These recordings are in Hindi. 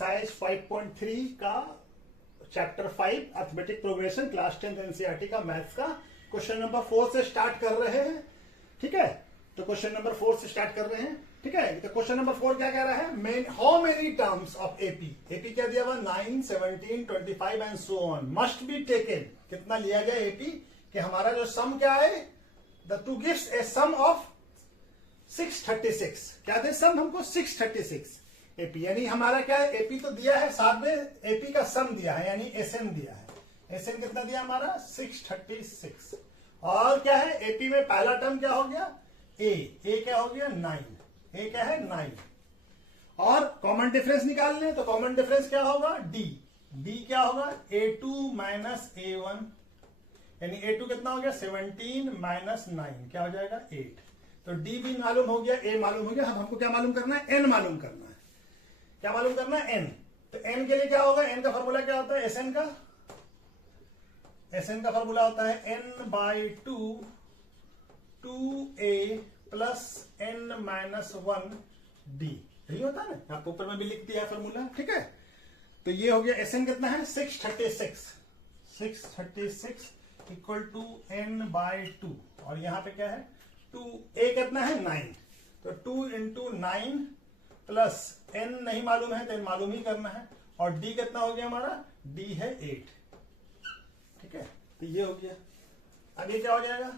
एक्सरसाइज 5.3 का chapter 5 arithmetic progression class 10 NCERT का मैथ्स का क्वेश्चन नंबर 4 से स्टार्ट कर रहे हैं। ठीक है, तो क्वेश्चन नंबर 4 से स्टार्ट कर रहे हैं। ठीक है, तो क्वेश्चन नंबर 4 क्या कह रहा है, how many terms of AP, AP क्या दिया हुआ 9, 17, 25 and so on must be taken. कितना लिया गया एपी कि हमारा जो सम क्या है, the two gives a sum of 636। क्या दे सम हमको 636 एपी, यानी हमारा क्या है, एपी तो दिया है, साथ में एपी का सम दिया है यानी एसएन दिया है। एसएन कितना दिया हमारा 636। और क्या है एपी में पहला टर्म क्या हो गया ए क्या हो गया 9, ए क्या है 9। और कॉमन डिफरेंस निकाल लें तो कॉमन डिफरेंस क्या होगा डी क्या होगा A2 माइनस A1, यानी A2 कितना हो गया 17 माइनस 9 क्या हो जाएगा 8। तो डी भी मालूम हो गया, ए मालूम हो गया। अब हमको क्या मालूम करना है, एन मालूम करना है। क्या मालूम करना है एन। तो एन के लिए क्या होगा, एन का फॉर्मूला क्या होता है, एसएन का फॉर्मूला होता है n by 2a plus n minus 1 D. यही होता है ना, आप ऊपर में भी लिख दिया फॉर्मूला। ठीक है, तो ये हो गया एसएन कितना है 636 इक्वल टू n बाई 2। और यहां पे क्या है 2a कितना है 9, तो 2 इंटू 9 प्लस n नहीं मालूम है तो n मालूम ही करना है। और d कितना हो गया हमारा, d है 8। ठीक है, तो ये हो गया। आगे क्या हो जाएगा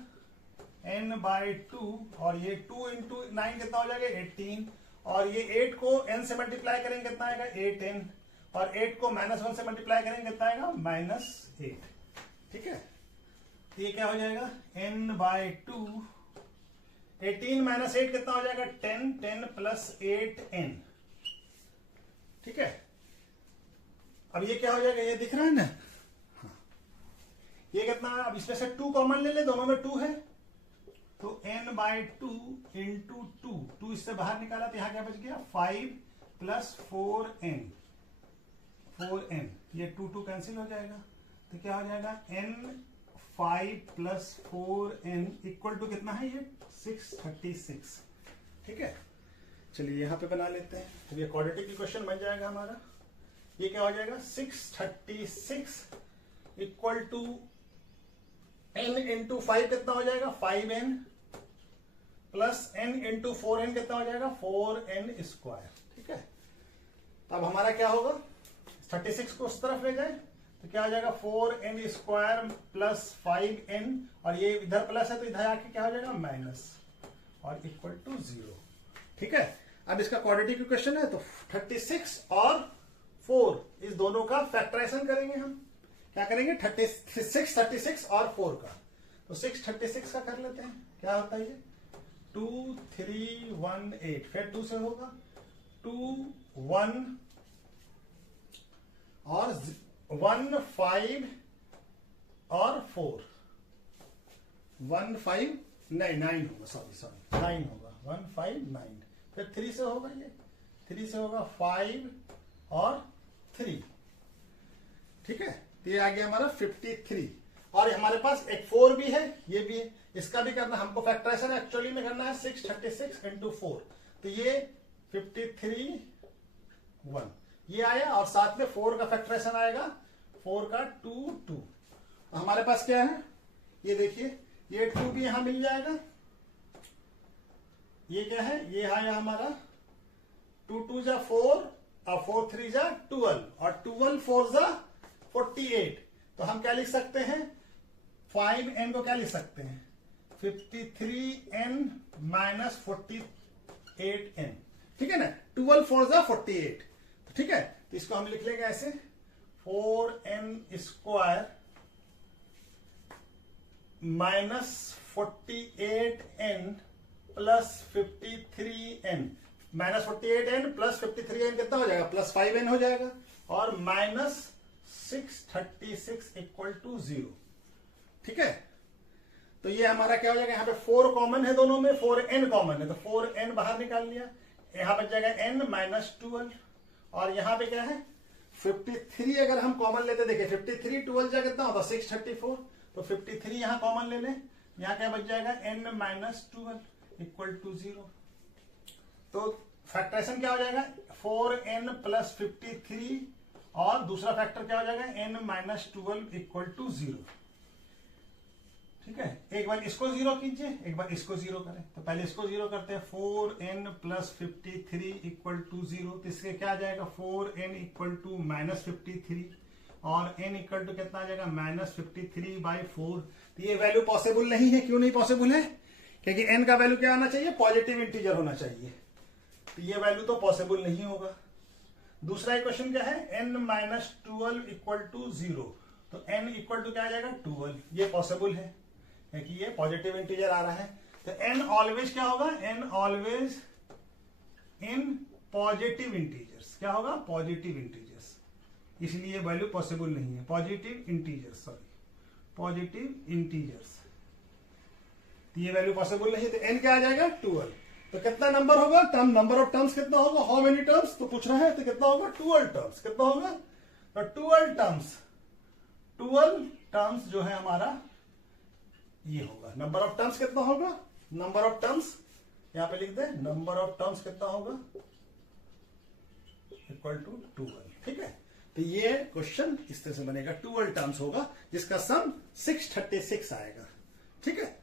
n बाई 2 और ये 2 इंटू 9 कितना हो जाएगा 18। और ये 8 को n से मल्टीप्लाई करेंगे कितना आएगा 8n। और 8 को -1 से मल्टीप्लाई करेंगे कितना आएगा -8। ठीक है, तो ये क्या हो जाएगा n बाई 2 18 माइनस 8 कितना हो जाएगा 10 प्लस 8n। ठीक है, अब ये क्या हो जाएगा, ये दिख रहा है ना, हाँ। ये कितना है, अब इसमें से 2 कॉमन ले ले, दोनों में 2 है, तो n बाई 2 इंटू 2 इससे बाहर निकाला तो यहां क्या बच गया 5 प्लस 4n। ये 2 कैंसिल हो जाएगा, तो क्या हो जाएगा n 5 plus 4n equal to कितना है ये 636। ठीक है, चलिए यहां पे बना लेते हैं। तो ये क्वाड्रेटिक इक्वेशन बन जाएगा हमारा। ये क्या हो जाएगा 636 इक्वल टू n इंटू 5 कितना हो जाएगा 5n plus n into 4n कितना हो जाएगा 4n स्क्वायर। ठीक है, तो अब हमारा क्या होगा 36 को उस तरफ ले जाए तो क्या हो जाएगा 4n स्क्वायर प्लस 5n, और ये इधर प्लस है तो इधर आके क्या हो जाएगा माइनस, और इक्वल टू 0। ठीक है, अब इसका क्वाड्रेटिक इक्वेशन है तो 36 और 4 इस दोनों का फैक्टराइजेशन करेंगे हम। क्या करेंगे 36 और 4 का, तो 636 का कर लेते हैं। क्या होता है ये 2 3 1 8, फिर 2 से होगा 2 1 और 1 5 और 4 1 5 नहीं 9 होगा, सॉरी 9 होगा 1 5 9। फिर 3 से होगा, ये 3 से होगा 5 और 3। ठीक है, तो ये आ गया हमारा 53। और हमारे पास एक 4 भी है, ये भी है, इसका भी करना हमको फैक्टराइजेशन एक्चुअली में करना है 636 इंटू 4। तो ये 53 1 ये आया, और साथ में 4 का फैक्टराइजेशन आएगा, 4 का 2 2। तो हमारे पास क्या है, ये देखिए ये 2 भी यहां मिल जाएगा। ये क्या है, ये आया हमारा 2 2 जा 4 और 4 3 जा 12 और 12 4 जा 48। तो हम क्या लिख सकते हैं 5n को क्या लिख सकते हैं 53n माइनस 48n। ठीक है ना, 12 4 जा 48। तो ठीक है, तो इसको हम लिख लेंगे ऐसे 4n square minus 48n plus 53n, minus 48n plus 53n कितना हो जाएगा प्लस 5n हो जाएगा, और माइनस 636 इक्वल टू 0। ठीक है, तो ये हमारा क्या हो जाएगा, यहाँ पे 4 कॉमन है दोनों में, 4n कॉमन है तो 4n बाहर निकाल लिया, यहां बच जाएगा n माइनस 12। और यहां पे क्या है 53 अगर हम कॉमन लेते, देखिए 53 12 जा कितना होता 634, तो 53 यहां कॉमन ले लें, यहां क्या बच जाएगा n माइनस 12 इक्वल टू 0। तो फैक्टराइजेशन क्या हो जाएगा 4n प्लस 53 और दूसरा फैक्टर क्या हो जाएगा n माइनस 12 इक्वल टू 0। ठीक है, एक बार इसको 0 कीजिए, एक बार इसको 0 करें। तो पहले इसको 0 करते हैं, 4n प्लस 53 इक्वल टू 0। तो इससे क्या आ जाएगा 4n इक्वल टू माइनस 53 और n इक्वल टू कितना आ जाएगा माइनस 53/4। तो ये वैल्यू पॉसिबल नहीं है। क्यों नहीं पॉसिबल है? क्योंकि n का वैल्यू क्या आना चाहिए, पॉजिटिव इंटीजर होना चाहिए। तो ये वैल्यू तो पॉसिबल नहीं होगा। दूसरा इक्वेशन क्या है n माइनस 12 इक्वल टू 0। तो n इक्वल टू क्या आ जाएगा 12। ये पॉसिबल है क्योंकि ये पॉजिटिव इंटीजर आ रहा है। तो n ऑलवेज क्या होगा, n always in positive integers. क्या होगा, पॉजिटिव इंटीजर्स। इसलिए वैल्यू पॉसिबल नहीं है। Positive integers, sorry positive integers, तो ये वैल्यू पॉसिबल नहीं है। तो n क्या आ जाएगा 12। तो कितना नंबर होगा, टर्म नंबर ऑफ टर्म्स कितना होगा, हाउ मेनी टर्म्स तो पूछ रहा है। तो कितना होगा 12 टर्म्स। कितना होगा, तो 12 टर्म्स जो है हमारा ये होगा। नंबर ऑफ टर्म्स कितना होगा, नंबर ऑफ टर्म्स यहां पे लिख दे, नंबर ऑफ टर्म्स कितना होगा इक्वल टू 12। ठीक है, तो ये क्वेश्चन इस तरह से बनेगा, 12 टर्म्स होगा जिसका सम 636 आएगा। ठीक है।